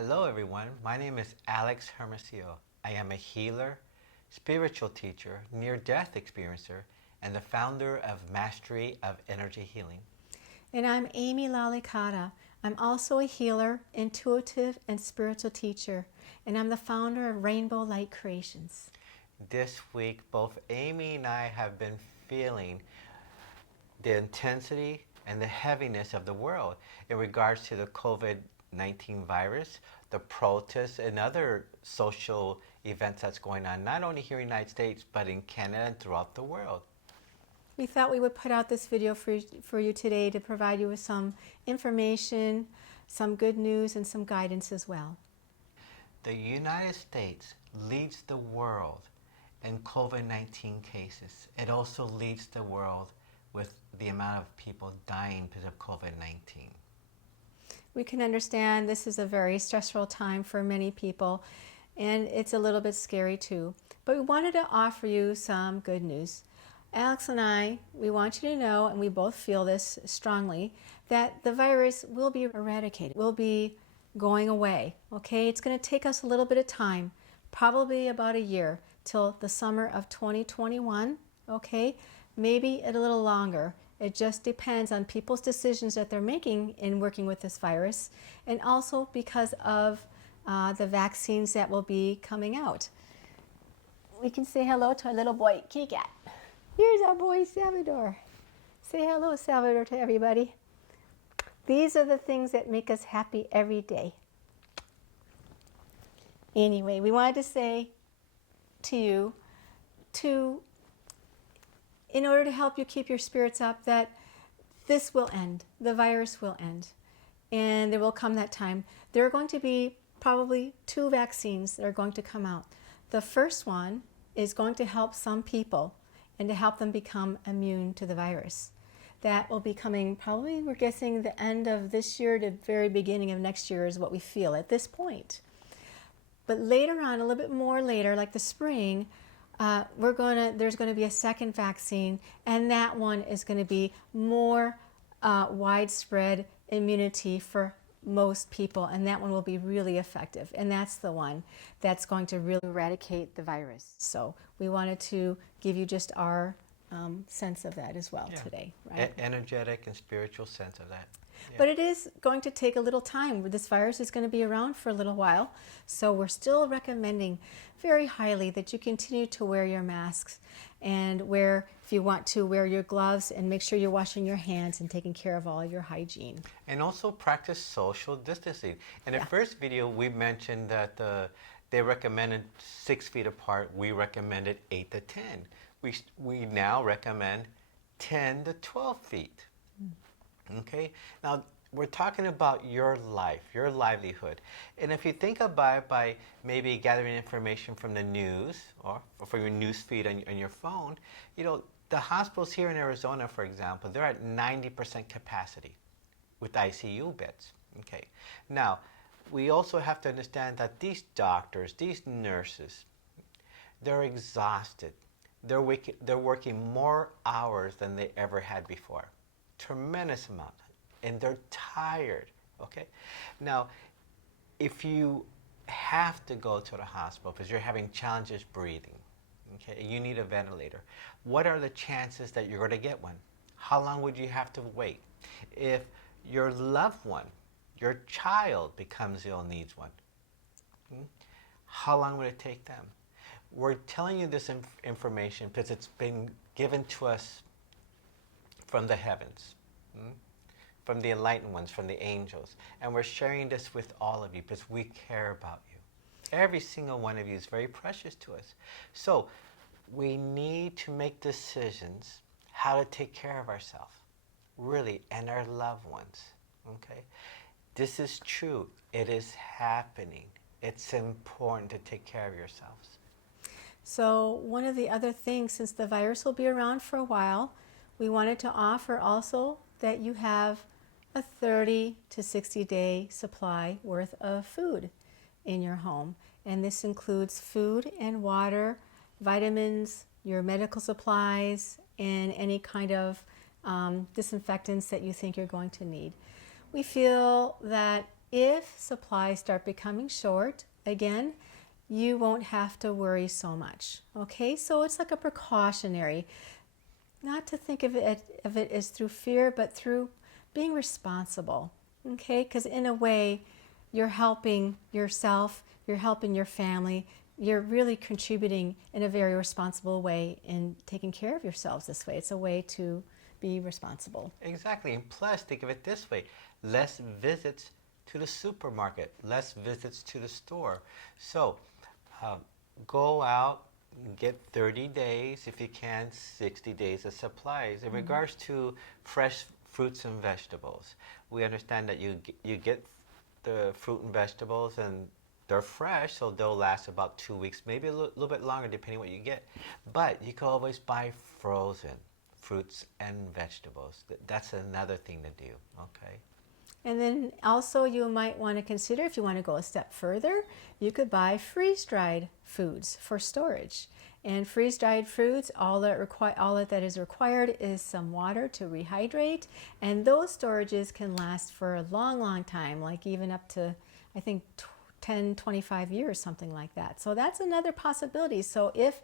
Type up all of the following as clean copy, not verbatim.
Hello everyone, my name is Alex Hermosillo. I am a healer, spiritual teacher, near-death experiencer, and the founder of Mastery of Energy Healing. And I'm Amy Lalikata. I'm also a healer, intuitive, and spiritual teacher, and I'm the founder of RainbowLight Creations. This week, both Amy and I have been feeling the intensity and the heaviness of the world in regards to the COVID-19 virus, the protests, and other social events that's going on, not only here in the United States, but in Canada and throughout the world. We thought we would put out this video for you today to provide you with some information, some good news, and some guidance as well. The United States leads the world in COVID-19 cases. It also leads the world with the amount of people dying because of COVID-19. We can understand this is a very stressful time for many people, and it's a little bit scary too. But we wanted to offer you some good news. Alex and I, we want you to know, and we both feel this strongly, that the virus will be eradicated, will be going away, okay? It's going to take us a little bit of time, probably about a year, till the summer of 2021, okay? Maybe a little longer. It just depends on people's decisions that they're making in working with this virus, and also because of the vaccines that will be coming out. We can say hello to our little boy, Kit-Kat. Here's our boy, Salvador. Say hello, Salvador, to everybody. These are the things that make us happy every day. Anyway, we wanted to say to you, in order to help you keep your spirits up, that this will end. The virus will end. And there will come that time. There are going to be probably 2 vaccines that are going to come out. The first one is going to help some people and to help them become immune to the virus. That will be coming probably, we're guessing, the end of this year to very beginning of next year is what we feel at this point. But later on, a little bit more later, like the spring, there's going to be a second vaccine, and that one is going to be more widespread immunity for most people, and that one will be really effective, and that's the one that's going to really eradicate the virus. So we wanted to give you just our sense of that as well today, right? Energetic and spiritual sense of that. Yeah. But it is going to take a little time. This virus is going to be around for a little while, so we're still recommending very highly that you continue to wear your masks and if you want to, wear your gloves and make sure you're washing your hands and taking care of all your hygiene. And also practice social distancing. In the first video, we mentioned that they recommended 6 feet apart. We recommended 8 to 10. We now recommend 10 to 12 feet. Okay, now we're talking about your life, your livelihood. And if you think about it by maybe gathering information from the news or from your news feed on your phone, you know, the hospitals here in Arizona, for example, they're at 90% capacity with ICU beds. Okay, now we also have to understand that these doctors, these nurses, they're exhausted. They're working more hours than they ever had before. Tremendous amount, and they're tired. Okay, now if you have to go to the hospital because you're having challenges breathing, okay, you need a ventilator, what are the chances that you're going to get one? How long would you have to wait? If your loved one, your child becomes ill and needs one, how long would it take them? We're telling you this information because it's been given to us from the heavens, from the enlightened ones, from the angels. And we're sharing this with all of you because we care about you. Every single one of you is very precious to us. So we need to make decisions how to take care of ourselves, really, and our loved ones, okay? This is true. It is happening. It's important to take care of yourselves. So one of the other things, since the virus will be around for a while, we wanted to offer also that you have a 30 to 60 day supply worth of food in your home. And this includes food and water, vitamins, your medical supplies, and any kind of disinfectants that you think you're going to need. We feel that if supplies start becoming short, again, you won't have to worry so much. Okay, so it's like a precautionary, not to think of it as through fear, but through being responsible. Okay, because in a way, you're helping yourself, you're helping your family, you're really contributing in a very responsible way in taking care of yourselves this way. It's a way to be responsible. Exactly. And plus, think of it this way: less visits to the supermarket, less visits to the store. So, um, go out, get 30 days, if you can, 60 days of supplies. In regards to fresh fruits and vegetables, we understand that you get the fruit and vegetables, and they're fresh, so they'll last about 2 weeks, maybe a little bit longer depending what you get. But you can always buy frozen fruits and vegetables. That's another thing to do, okay? And then also you might want to consider, if you want to go a step further, you could buy freeze-dried foods for storage. And freeze-dried foods, all that is required is some water to rehydrate. And those storages can last for a long, long time, like even up to, I think, 10, 25 years, something like that. So that's another possibility. So if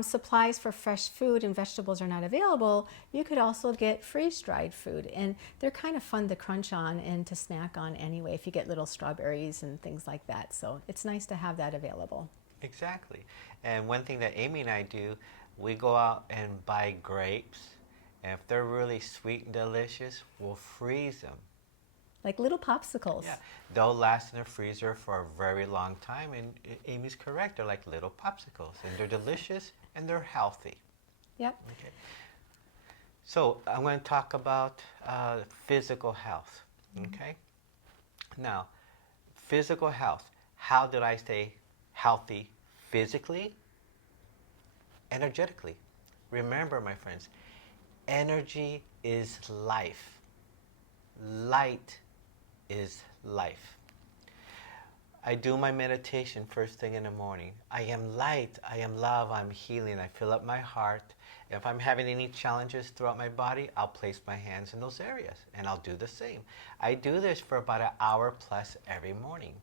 supplies for fresh food and vegetables are not available, you could also get freeze-dried food. And they're kind of fun to crunch on and to snack on anyway if you get little strawberries and things like that. So it's nice to have that available. Exactly. And one thing that Amy and I do, we go out and buy grapes, and if they're really sweet and delicious, we'll freeze them. Like little popsicles. Yeah, they'll last in the freezer for a very long time, and Amy's correct. They're like little popsicles, and they're delicious and they're healthy. Yep. Okay. So I'm going to talk about physical health. Okay. Now, physical health. How did I stay healthy physically, energetically? Remember, my friends, energy is life. Light is life. I do my meditation first thing in the morning. I am light, I am love, I'm healing. I fill up my heart. If I'm having any challenges throughout my body, I'll place my hands in those areas, and I'll do the same. I do this for about an hour plus every morning.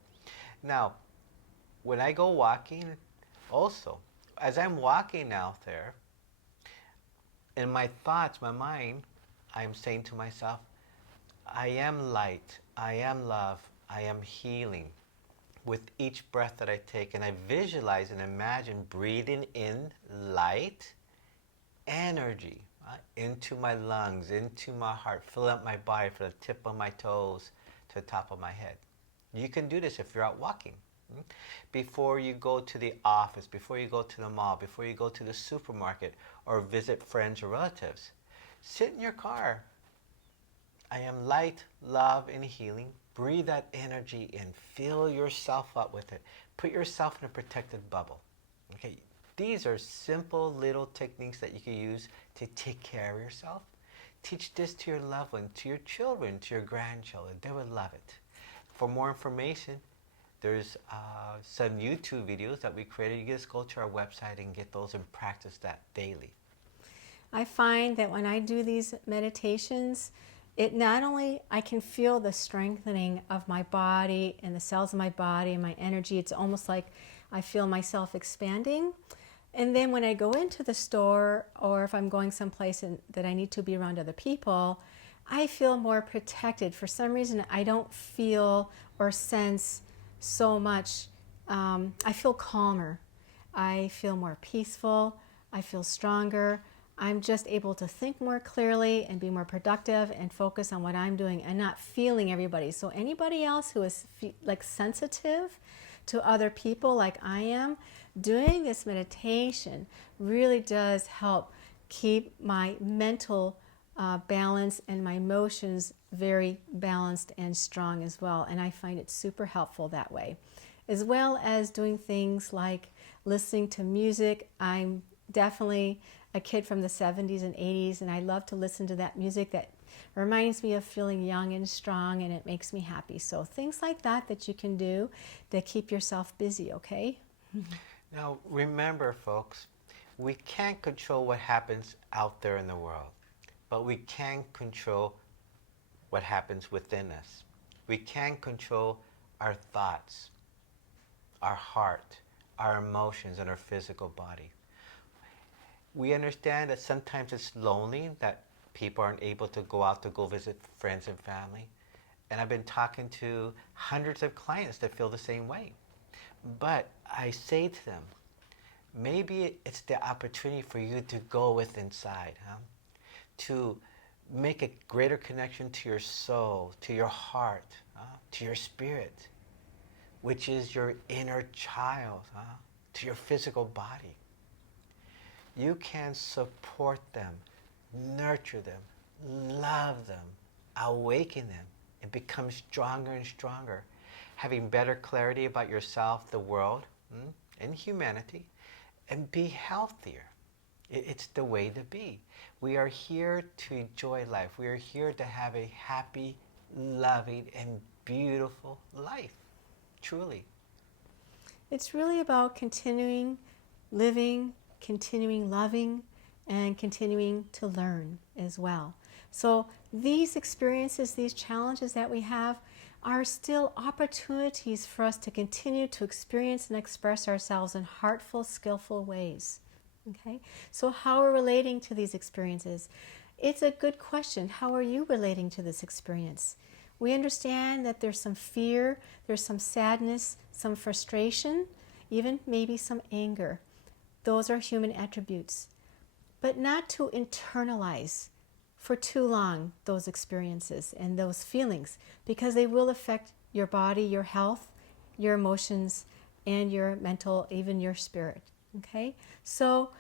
Now, when I go walking, also, as I'm walking out there, in my thoughts, my mind, I'm saying to myself, I am light, I am love, I am healing with each breath that I take. And I visualize and imagine breathing in light energy into my lungs, into my heart, fill up my body from the tip of my toes to the top of my head. You can do this if you're out walking. Before you go to the office, before you go to the mall, before you go to the supermarket or visit friends or relatives, sit in your car. I am light, love, and healing. Breathe that energy in. Fill yourself up with it. Put yourself in a protected bubble. Okay, these are simple little techniques that you can use to take care of yourself. Teach this to your loved one, to your children, to your grandchildren. They would love it. For more information, there's some YouTube videos that we created. You just go to our website and get those and practice that daily. I find that when I do these meditations, it not only, I can feel the strengthening of my body and the cells of my body and my energy. It's almost like I feel myself expanding. And then when I go into the store, or if I'm going someplace that I need to be around other people, I feel more protected. For some reason, I don't feel or sense so much. I feel calmer. I feel more peaceful. I feel stronger. I'm just able to think more clearly and be more productive and focus on what I'm doing and not feeling everybody. So anybody else who is like sensitive to other people like I am, doing this meditation really does help keep my mental balance and my emotions very balanced and strong as well. And I find it super helpful that way. As well as doing things like listening to music. I'm definitely a kid from the 70s and 80s, and I love to listen to that music that reminds me of feeling young and strong, and it makes me happy. So things like that that you can do to keep yourself busy, okay? Now, remember, folks, we can't control what happens out there in the world, but we can control what happens within us. We can control our thoughts, our heart, our emotions, and our physical body. We understand that sometimes it's lonely, that people aren't able to go out to go visit friends and family. And I've been talking to hundreds of clients that feel the same way. But I say to them, maybe it's the opportunity for you to go with inside, to make a greater connection to your soul, to your heart, to your spirit, which is your inner child, to your physical body. You can support them, nurture them, love them, awaken them, and become stronger and stronger, having better clarity about yourself, the world, and humanity, and be healthier. It's the way to be. We are here to enjoy life. We are here to have a happy, loving, and beautiful life, truly. It's really about continuing living, continuing loving, and continuing to learn as well. So these experiences, these challenges that we have are still opportunities for us to continue to experience and express ourselves in heartful, skillful ways. Okay? So how are we relating to these experiences? It's a good question. How are you relating to this experience? We understand that there's some fear, there's some sadness, some frustration, even maybe some anger. Those are human attributes. But not to internalize for too long those experiences and those feelings, because they will affect your body, your health, your emotions, and your mental, even your spirit. Okay? So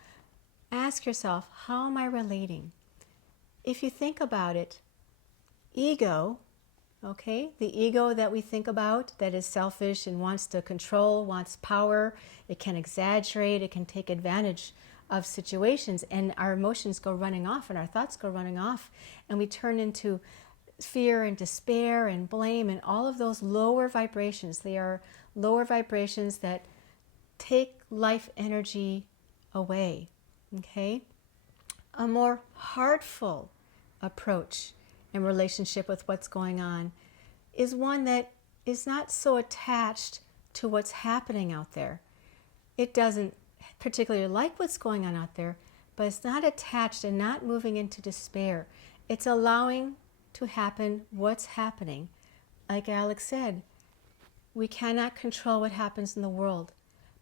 ask yourself, how am I relating? If you think about it, ego, okay, the ego that we think about that is selfish and wants to control, wants power, it can exaggerate, it can take advantage of situations, and our emotions go running off and our thoughts go running off, and we turn into fear and despair and blame and all of those lower vibrations. They are lower vibrations that take life energy away. Okay? A more heartful approach in relationship with what's going on is one that is not so attached to what's happening out there. It doesn't particularly like what's going on out there, but it's not attached and not moving into despair. It's allowing to happen what's happening. Like Alex said, we cannot control what happens in the world,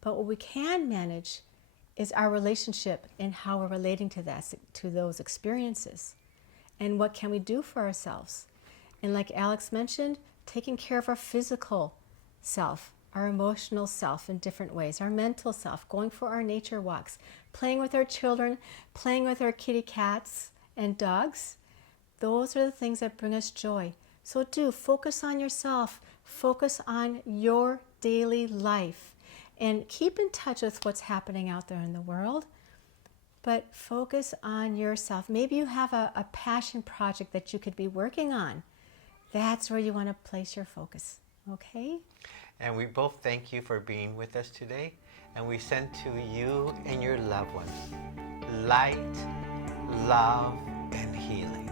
but what we can manage is our relationship and how we're relating to that, to those experiences. And what can we do for ourselves? And like Alex mentioned, taking care of our physical self, our emotional self in different ways, our mental self, going for our nature walks, playing with our children, playing with our kitty cats and dogs. Those are the things that bring us joy. So do focus on yourself, focus on your daily life, and keep in touch with what's happening out there in the world. But focus on yourself. Maybe you have a passion project that you could be working on. That's where you want to place your focus, okay? And we both thank you for being with us today. And we send to you and your loved ones light, love, and healing.